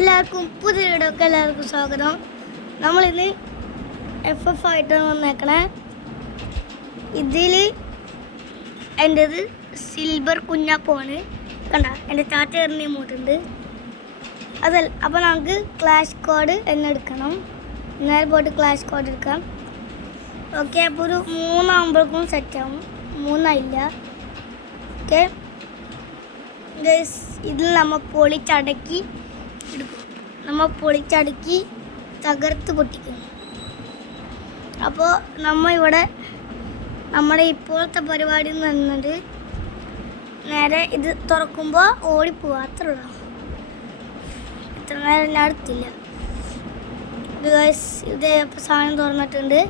എല്ലാവർക്കും പുതിയ വീഡിയോക്ക് എല്ലാവർക്കും സ്വാഗതം. നമ്മളിന്ന് FF ആയിട്ടാണ് വന്നേക്കണേ. ഇതിൽ എൻ്റേത് സിൽവർ കുഞ്ഞാപ്പമാണ്. കണ്ട എൻ്റെ ചാച്ച എറിഞ്ഞ മൂട്ടുണ്ട് അതല്ല. അപ്പോൾ നമുക്ക് ക്ലാഷ് കോഡ് എന്നെ എടുക്കണം. നേരെ പോയിട്ട് ക്ലാഷ് കോഡ് എടുക്കാം. ഓക്കെ, അപ്പോൾ ഒരു 3 ആകുമ്പോഴേക്കും സെറ്റാവും. 3 ആയില്ല. ഓക്കെ ഗൈസ്, ഇതിൽ നമ്മൾ പൊളിച്ചടക്കി എടുക്കും. നമ്മൾ പൊളിച്ചടുക്കി തകർത്ത് പൊട്ടിക്കും. അപ്പോൾ നമ്മൾ ഇവിടെ നമ്മുടെ ഇപ്പോഴത്തെ പരിപാടി എന്ന് പറയുന്നത് നേരെ ഇത് തുറക്കുമ്പോൾ ഓടിപ്പോവുക, അത്ര ഉള്ളൂ. ഇത്ര നേരം ഞാൻ അടുത്തില്ല. ഇത് ഇപ്പോൾ സാധനം തുറന്നിട്ടുണ്ട്.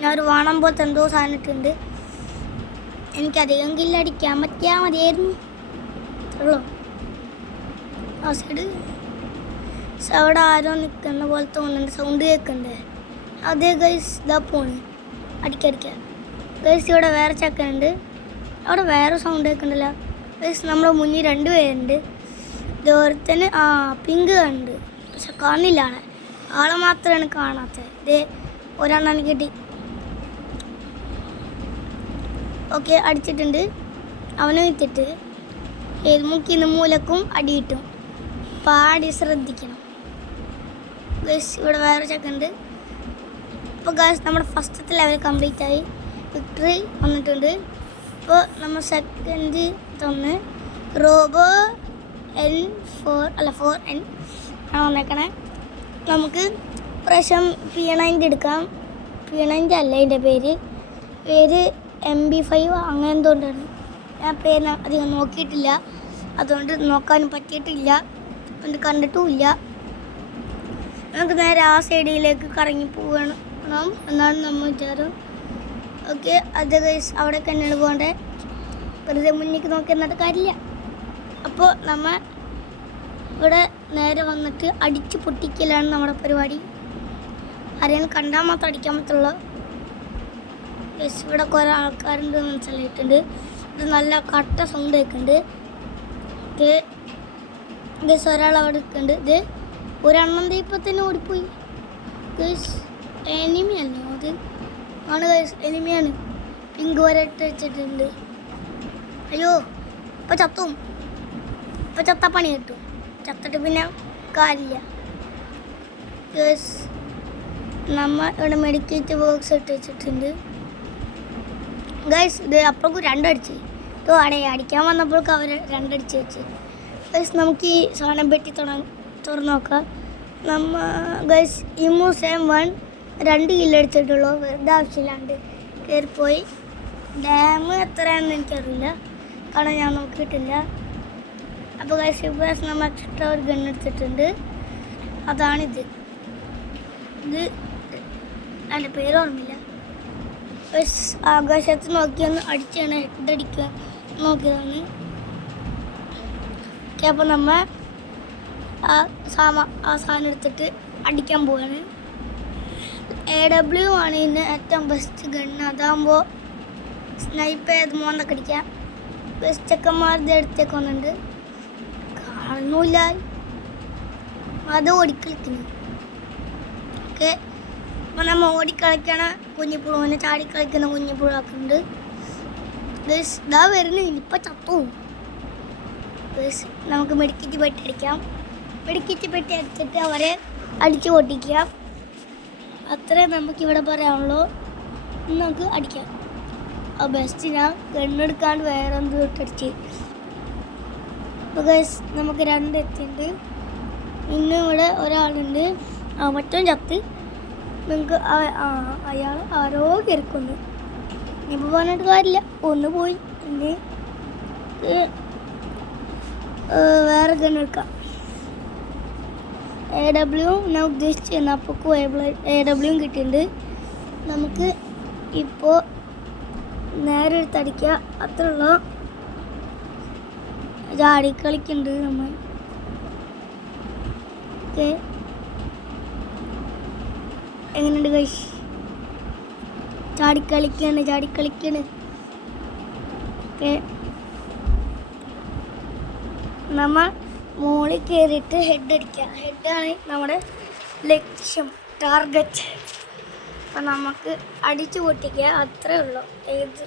ഞാൻ ഒരു വാണം പോലത്തെ എന്തോ സാധനം ഇട്ടുണ്ട്. എനിക്കധികം കില്ലടിക്കാൻ പറ്റിയാൽ മതിയായിരുന്നു. അത്രയുള്ളൂ. ആ സൈഡ് അവിടെ ആരോ നിൽക്കുന്ന പോലെ തോന്നുന്നുണ്ട്. സൗണ്ട് കേൾക്കണ്ടേ? അതേ ഗൈസ്, ഇതാ പോണ് അടിക്കടിക്കാൻ. ഗൈസ്, ഇവിടെ വേറെ ചക്കനുണ്ട്. അവിടെ വേറെ സൗണ്ട് കേൾക്കണ്ടല്ലോ. ഗൈസ്, നമ്മുടെ മുന്നിൽ 2 പേരുണ്ട്. ഇതോരത്തിന് പിങ്ക് കണ്ട്, പക്ഷെ കാണില്ല ആളെ. ആളെ മാത്രമാണ് കാണാത്തത്. ഇതേ ഒരെണ്ണം കിട്ടി. ഓക്കെ, അടിച്ചിട്ടുണ്ട്. അവനെ വിത്തിട്ട് മുക്കിന്ന് മൂലക്കും അടി കിട്ടും. പാടി ശ്രദ്ധിക്കണം ഗൈസ്. ഇവിടെ വേറെ ചെക്കുണ്ട്. ഇപ്പോൾ ഗൈസ്, നമ്മുടെ ഫസ്റ്റത്തെ ലെവൽ കംപ്ലീറ്റ് ആയി. വിക്ടറി വന്നിട്ടുണ്ട്. ഇപ്പോൾ നമ്മൾ സെക്കൻഡ് തന്ന് റോബോ N4 ആണ് വന്നേക്കണേ. നമുക്ക് പ്രാവശ്യം P90 എടുക്കാം. P90 അല്ല അതിൻ്റെ പേര് MB5 അങ്ങനെ എന്തുകൊണ്ടാണ്. ഞാൻ പേര് അധികം നോക്കിയിട്ടില്ല, അതുകൊണ്ട് നോക്കാനും പറ്റിയിട്ടില്ല, അതുകൊണ്ട് കണ്ടിട്ടുമില്ല. നമുക്ക് നേരെ ആ സൈഡിലേക്ക് കറങ്ങി പോകണം എന്നാണ് നമ്മൾ വിചാരം. ഓക്കെ, അത് ഗൈസ്, അവിടെ തന്നെയാണ് പോകേണ്ടത്. വെറുതെ മുന്നിലേക്ക് നോക്കി എന്നിട്ട് കാര്യമില്ല. അപ്പോൾ നമ്മൾ ഇവിടെ നേരെ വന്നിട്ട് അടിച്ച് പൊട്ടിക്കലാണ് നമ്മുടെ പരിപാടി. ആരെയും കണ്ടാൽ മാത്രം അടിക്കാൻ പറ്റുള്ളൂ. ഗൈസ്, ഇവിടെ കുറേ ആൾക്കാരുണ്ട് മനസ്സിലായിട്ടുണ്ട്. ഇത് നല്ല കട്ട സൗണ്ട് കേൾക്കുന്നുണ്ട്. ഓക്കെ ഗൈസ്, ഒരാൾ അവിടെ നിൽക്കുന്നുണ്ട്. ഇത് ഒരെണ്ണം ഇപ്പം തന്നെ ഓടിപ്പോയി. ഗൈസ്, എനിമിയല്ലോ അത്? ആണ് ഗൈസ്, എനിമിയാണ്. പിങ്ക് വരെ ഇട്ട് വെച്ചിട്ടുണ്ട്. അയ്യോ, ഇപ്പം ചത്തും. ഇപ്പം ചത്ത പണി കിട്ടും. ചത്തിട്ട് പിന്നെ കാര്യമില്ല. ഗൈസ്, നമ്മൾ ഇവിടെ മെഡിക്കേറ്റ് ബോക്സ് ഇട്ട് വെച്ചിട്ടുണ്ട്. ഗൈസ്, ഇത് അപ്പോഴേക്കും 2 അടിച്ച്. അടിക്കാൻ വന്നപ്പോഴേക്കും അവർ 2 അടിച്ച് വെച്ച്. ഗൈസ്, നമുക്ക് ഈ സാധനം പെട്ടി തുറന്ന് നോക്കാം. ഗൈസ്, ഇമു സെയിം 1 2 കില്ല് അടിച്ചിട്ടുള്ളൂ. വെറുതെ ആവശ്യമില്ലാണ്ട് കയറിപ്പോയി. ഡാം എത്രയാണെന്ന് എനിക്കറിയില്ല, കാരണം ഞാൻ നോക്കിയിട്ടില്ല. അപ്പോൾ ഗൈസ്, ഇപ്പോൾ നമ്മൾ എക്സ്ട്രാ ഒരു ഗൺ എടുത്തിട്ടുണ്ട്. അതാണിത്. ഇത് അതിൻ്റെ പേര് ഓർമ്മയില്ല. ആകാശത്ത് നോക്കിയൊന്ന് അടിച്ചാണ് ഹെഡടിക്കുക നോക്കിയതാണ്. ഓക്കെ, അപ്പോൾ നമ്മൾ ആ സാധനം എടുത്തിട്ട് അടിക്കാൻ പോവാണ്. AW ആണ് ഇതിൻ്റെ ഏറ്റവും ബെസ്റ്റ് ഗണ്ണ്. അതാകുമ്പോൾ സ്നൈപ്പ് ചെയ്ത് മോന്നൊക്കെ അടിക്കാം. ബെസ്റ്റ് ചെക്കന്മാരുടെ അടുത്തേക്ക് വന്നിട്ടുണ്ട്. കാണുന്നില്ല, അത് ഓടിക്കളിക്കുന്നു. ഓക്കെ, അപ്പോൾ നമ്മൾ ഓടിക്കളിക്കണ കുഞ്ഞിപ്പുഴുവിനെ ചാടിക്കളിക്കുന്ന കുഞ്ഞിപ്പുഴാക്കുന്നുണ്ട്. ഗൈസ്, ഇതാ വരുന്നത്. ഇനിയിപ്പോൾ ചത്തും. ഗൈസ്, നമുക്ക് മെഡിക്കറ്റ് പെട്ടി അടിക്കാം. മെഡിക്കറ്റ് പെട്ടി അടിച്ചിട്ട് അവരെ അടിച്ച് പൊട്ടിക്കാം. അത്രേ നമുക്കിവിടെ പറയാനുള്ളൂ. നമുക്ക് അടിക്കാം. ആ ബെസ്റ്റ് ഞാൻ ഗണ്ണെടുക്കാണ്ട് വേറെ എന്ത് തൊട്ടടിച്ച്. അപ്പോൾ ഗൈസ്, നമുക്ക് 2 എത്തിയിട്ടുണ്ട്. ഇന്നും ഇവിടെ ഒരാളുണ്ട്. മറ്റോ ചത്ത്. നിങ്ങൾക്ക് അയാൾ ആരോ കയറിക്കൊന്നു. ഇനിയിപ്പോൾ പറഞ്ഞിട്ട് കാര്യമില്ല, ഒന്ന് പോയി. ഇനി വേറെ ഗണ്ണെടുക്കാം. AW ഞാൻ ഉദ്ദേശിച്ചു. അപ്പോൾ AW കിട്ടിയിട്ടുണ്ട്. നമുക്ക് ഇപ്പോൾ നേരെ എടുത്തടിക്കുക, അത്ര ഉള്ളൂ. ചാടിക്കളിക്കുന്നുണ്ട് നമ്മൾ. ഓക്കെ, എങ്ങനെയുണ്ട് ഗൈസ്? ചാടിക്കളിക്കാണ്. ഓക്കെ, നമ്മൾ മുകളിൽ കയറിയിട്ട് ഹെഡ് അടിക്കുക. ഹെഡാണ് നമ്മുടെ ലക്ഷ്യം, ടാർഗറ്റ്. അപ്പം നമുക്ക് അടിച്ചു പൊട്ടിക്കുക, അത്രേ ഉള്ളൂ ഏത്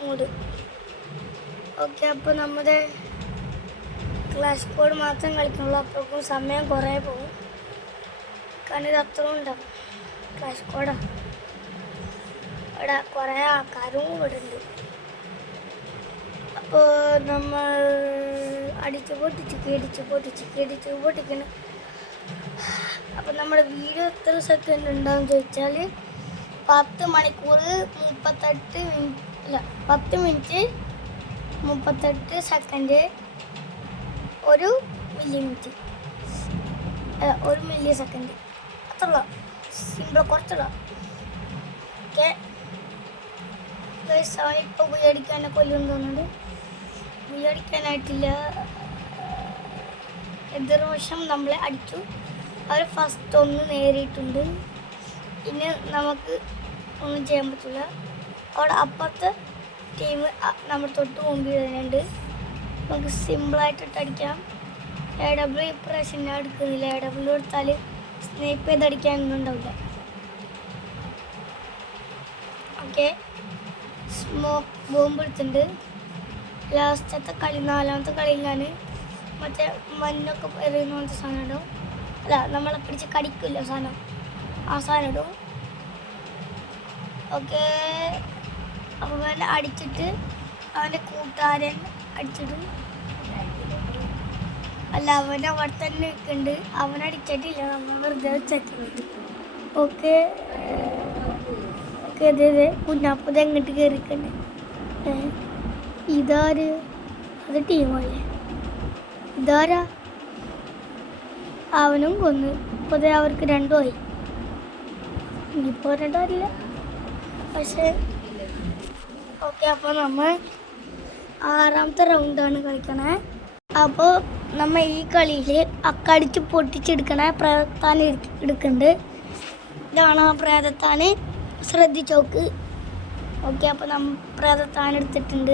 മൂഡ്. ഓക്കെ, അപ്പോൾ നമ്മുടെ ക്ലാഷ് കോഡ് മാത്രം കളിക്കുള്ളൂ. അപ്പോഴേക്കും സമയം കുറേ പോകും, കാരണം ഇത് അത്ര ഉണ്ടാവും. ക്ലാഷ് കോഡാണ്, ഇവിടെ കുറേ ആൾക്കാരും ഇവിടെ ഉണ്ട്. അപ്പോൾ നമ്മൾ അടിച്ച് പൊട്ടിക്കണം. അപ്പോൾ നമ്മുടെ വീഡിയോ എത്ര സെക്കൻഡ് ഉണ്ടാവും ചോദിച്ചാൽ 10 മണിക്കൂർ 38 മിനിറ്റ്, അല്ല 10 മിനിറ്റ് 38 സെക്കൻഡ്, 1 മില്ലിമിനിറ്റ്, അല്ല 1 മില്ലി സെക്കൻഡ്. അത്രയുള്ള സിമ്പിൾ, കുറച്ചുള്ള. ഓക്കെ, ഇപ്പോൾ ഉപയോഗിക്കാനെ കൊല്ലും തോന്നുന്നുണ്ട്. ഉപയോഗിക്കാനായിട്ടില്ല. എതിർവശം നമ്മളെ അടിച്ചു. അവർ ഫസ്റ്റ് ഒന്ന് നേരിയിട്ടുണ്ട്. ഇനി നമുക്ക് ഒന്നും ചെയ്യാൻ പറ്റില്ല. അവിടെ അപ്പുറത്തെ ടീം നമ്മൾ തൊട്ട് മുമ്പിൽ തന്നെയുണ്ട്. നമുക്ക് സിമ്പിളായിട്ടിട്ട് അടിക്കാം. AW ഇപ്രാവശ്യം ഞാൻ എടുക്കുന്നില്ല. AW എടുത്താൽ സ്നേപ്പ് ചെയ്തടിക്കാനൊന്നും ഉണ്ടാവില്ല. ഓക്കെ, സ്മോക്ക് ബോംബ് എടുത്തിട്ടുണ്ട്. ലാസ്റ്റത്തെ കളി, 4ാമത്തെ കളിയിൽ ഞാൻ മറ്റേ മഞ്ഞൊക്കെ എറിയുന്ന പോലത്തെ സാധനം ഇടും. അല്ല, നമ്മളെ പിടിച്ച് കടിക്കില്ല സാധനം, ആ സാധനം ഇടും. ഓക്കെ, അവൻ അടിച്ചിട്ട് അവൻ്റെ കൂട്ടുകാരൻ അടിച്ചിടും. അല്ല, അവൻ അവിടെ തന്നെ നിൽക്കുന്നുണ്ട്. അവനടിച്ചിട്ടില്ല, നമ്മൾ വെറുതെ വെച്ചിട്ടുണ്ട്. ഓക്കെ ഓക്കെ, അതെ കുഞ്ഞാപ്പത് എങ്ങോട്ട് കയറിക്കണ്ട്. ഇതാര്? അത് ടീമല്ലേ. ഇതാരാ? അവനും കൊന്ന്. ഇപ്പോൾ അവർക്ക് 2 ആയി. ഇനിയിപ്പോൾ 2 ആയില്ല പക്ഷേ. ഓക്കെ, അപ്പോൾ നമ്മൾ 6ാമത്തെ റൗണ്ടാണ് കളിക്കണേ. അപ്പോൾ നമ്മൾ ഈ കളിയിൽ അക്കടിച്ച് പൊട്ടിച്ചെടുക്കണ പ്രേതത്താൻ എടുക്കുന്നുണ്ട്. ഇതാണ് ആ പ്രേതത്താൻ, ശ്രദ്ധിച്ചോക്ക്. ഓക്കെ, അപ്പോൾ നമ്മൾ പ്രേതത്താൻ എടുത്തിട്ടില്ല,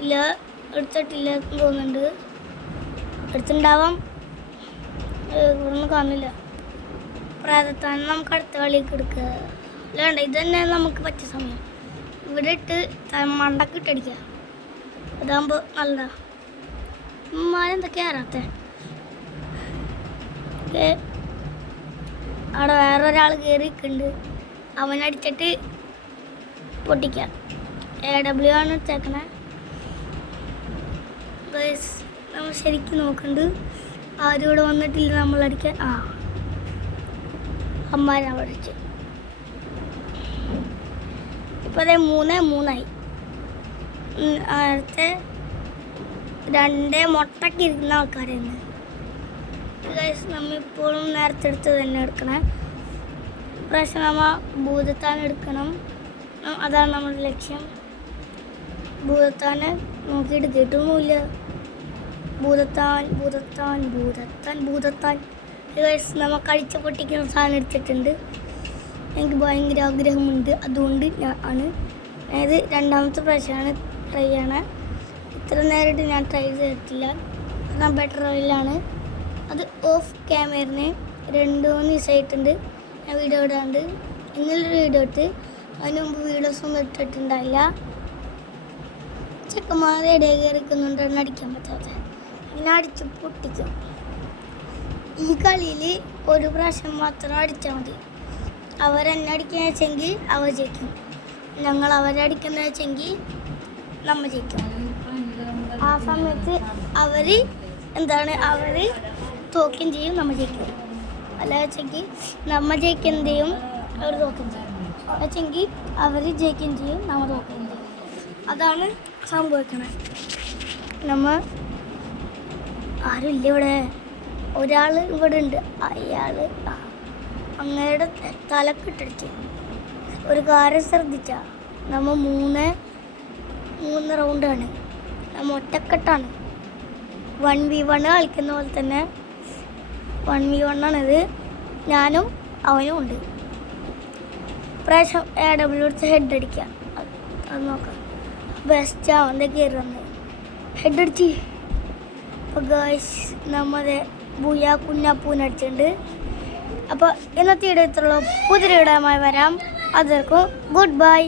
ഇല്ല എടുത്തിട്ടില്ല എന്ന് തോന്നുന്നുണ്ട്. എടുത്തിട്ടുണ്ടാവാം, ഇവിടുന്ന് കാണില്ല. പ്രേതത്താൻ നമുക്ക് അടുത്ത കളിയൊക്കെ എടുക്കുക. അല്ലാണ്ട് ഇത് തന്നെ നമുക്ക് പറ്റിയ സമയം. ഇവിടെ ഇട്ട് മണ്ടക്ക് ഇട്ടടിക്കുക, അതാകുമ്പോൾ നല്ലതാ. എന്തൊക്കെയാ അറിയാത്ത. അവിടെ വേറൊരാൾ കയറി നിൽക്കുന്നുണ്ട്. അവനടിച്ചിട്ട് പൊട്ടിക്കാം. AW ആണ് എടുത്തേക്കണേ. നമ്മൾ ശരിക്കും നോക്കുന്നുണ്ട്, ആരും ഇവിടെ വന്നിട്ടില്ല നമ്മളടിക്കാൻ. അമ്മാരെ അടിച്ച്. ഇപ്പോൾ അതേ 3-3 നേരത്തെ 2 മുട്ടയ്ക്ക് ഇരിക്കുന്ന ആൾക്കാരായിരുന്നു. നമ്മളിപ്പോഴും നേരത്തെ എടുത്ത് തന്നെ എടുക്കണേ. പ്രാവശ്യം നമ്മൾ ഭൂതത്താൻ എടുക്കണം, അതാണ് നമ്മുടെ ലക്ഷ്യം. ഭൂതത്താനെ നോക്കിയിട്ട് കിട്ടുന്നുമില്ല. ഭൂതത്താൻ നമ്മൾ കഴിച്ച് പൊട്ടിക്കുന്ന സാധനം എടുത്തിട്ടുണ്ട്. എനിക്ക് ഭയങ്കര ആഗ്രഹമുണ്ട്, അതുകൊണ്ട് ആണ് അതായത് 2ാമത്തെ പ്രാവശ്യമാണ് ട്രൈ ചെയ്യണേ. ഇത്ര നേരിട്ട് ഞാൻ ട്രൈ ചെയ്തിട്ടില്ല. ഞാൻ ബെറ്റർ റോയിലാണ്. അത് ഓഫ് ക്യാമറന് 2-3 ദിവസമായിട്ടുണ്ട് ഞാൻ വീഡിയോ ഇടാണ്ട്. ഇന്നലൊരു വീഡിയോ ഇട്ട്, അതിന് മുമ്പ് വീഡിയോസൊന്നും ഇട്ടിട്ടുണ്ടായില്ല. ചെക്കന്മാരെ ഇടയിൽ കയറിക്കുന്നുണ്ടെന്ന് അടിക്കാൻ പറ്റാതെ ഇങ്ങനെ അടിച്ച് പൊട്ടിക്കും. ഈ കളിയിൽ ഒരു പ്രാവശ്യം മാത്രം അടിച്ചാൽ മതി. അവരെന്നെ അടിക്കുന്ന വെച്ചെങ്കിൽ അവർ ജയിക്കും, ഞങ്ങൾ അവരടിക്കുന്ന വെച്ചെങ്കിൽ നമ്മൾ ജയിക്കും. ആ സമയത്ത് അവർ തോക്കുകയും ചെയ്യും, നമ്മൾ ജയിക്കും. അല്ല വെച്ചെങ്കിൽ നമ്മൾ ജയിക്കുകയും ചെയ്യും, അവർ തോക്കുകയും ചെയ്യും. വെച്ചെങ്കിൽ അവർ ജയിക്കുകയും ചെയ്യും, നമ്മൾ തോക്കുകയും ചെയ്യും. അതാണ് സംഭവിക്കണത്. നമ്മൾ ആരുമില്ല ഇവിടെ. ഒരാൾ ഇവിടെ ഉണ്ട്, അയാൾ അങ്ങയുടെ തലക്കിട്ടടിച്ച്. ഒരു കാര്യം ശ്രദ്ധിച്ച, നമ്മൾ 3 റൗണ്ടാണ്. നമ്മൾ ഒറ്റക്കെട്ടാണ്. 1v1 കളിക്കുന്ന പോലെ തന്നെ 1v1 ആണിത്. ഞാനും അവനും ഉണ്ട്. പ്രാവശ്യം AW എടുത്ത് ഹെഡ് അടിക്കുക, അത് നോക്കാം. ബെസ്റ്റ് അവൻ്റെ കയറി വന്ന് ഹെഡ് അടിച്ച് അപ്പോൾ ഗേൾസ് നമ്മുടെ ബുയ കുഞ്ഞാപ്പൂനടിച്ചിട്ടുണ്ട്. അപ്പോൾ ഇന്നത്തെ വീഡിയോ ഇത്രയുള്ളൂ. പുതിയൊരു വീഡിയോയുമായി വരാം. അതൊക്കെ ഗുഡ് ബൈ.